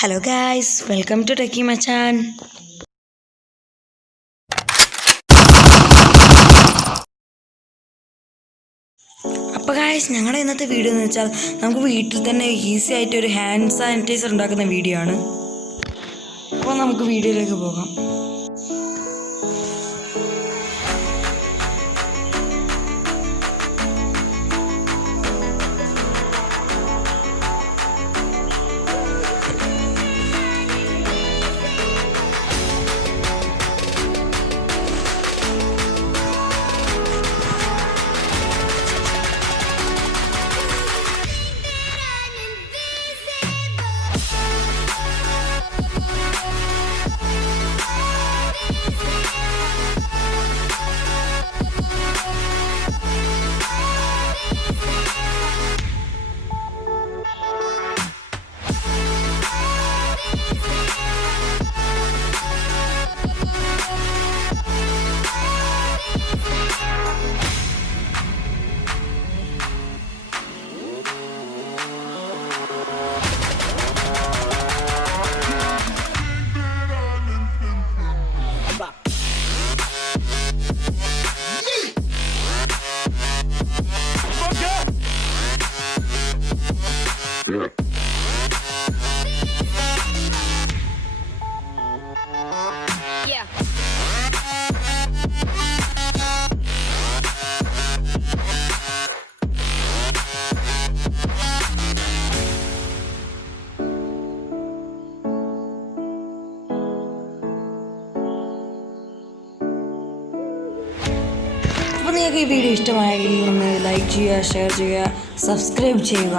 Hello guys, welcome to Techie Machan. അപ്പോൾ ഗായ്സ് ഞങ്ങളുടെ ഇന്നത്തെ വീഡിയോ എന്ന് വെച്ചാൽ നമുക്ക് വീട്ടിൽ തന്നെ ഈസി ആയിട്ട് ഒരു ഹാൻഡ് സാനിറ്റൈസർ ഉണ്ടാക്കുന്ന വീഡിയോ ആണ്. അപ്പോൾ നമുക്ക് വീഡിയോയിലേക്ക് പോകാം. അപ്പോൾ നിങ്ങൾക്ക് ഈ വീഡിയോ ഇഷ്ടമായെങ്കിൽ ഒന്ന് ലൈക്ക് ചെയ്യുക, ഷെയർ ചെയ്യുക, സബ്സ്ക്രൈബ് ചെയ്യുക.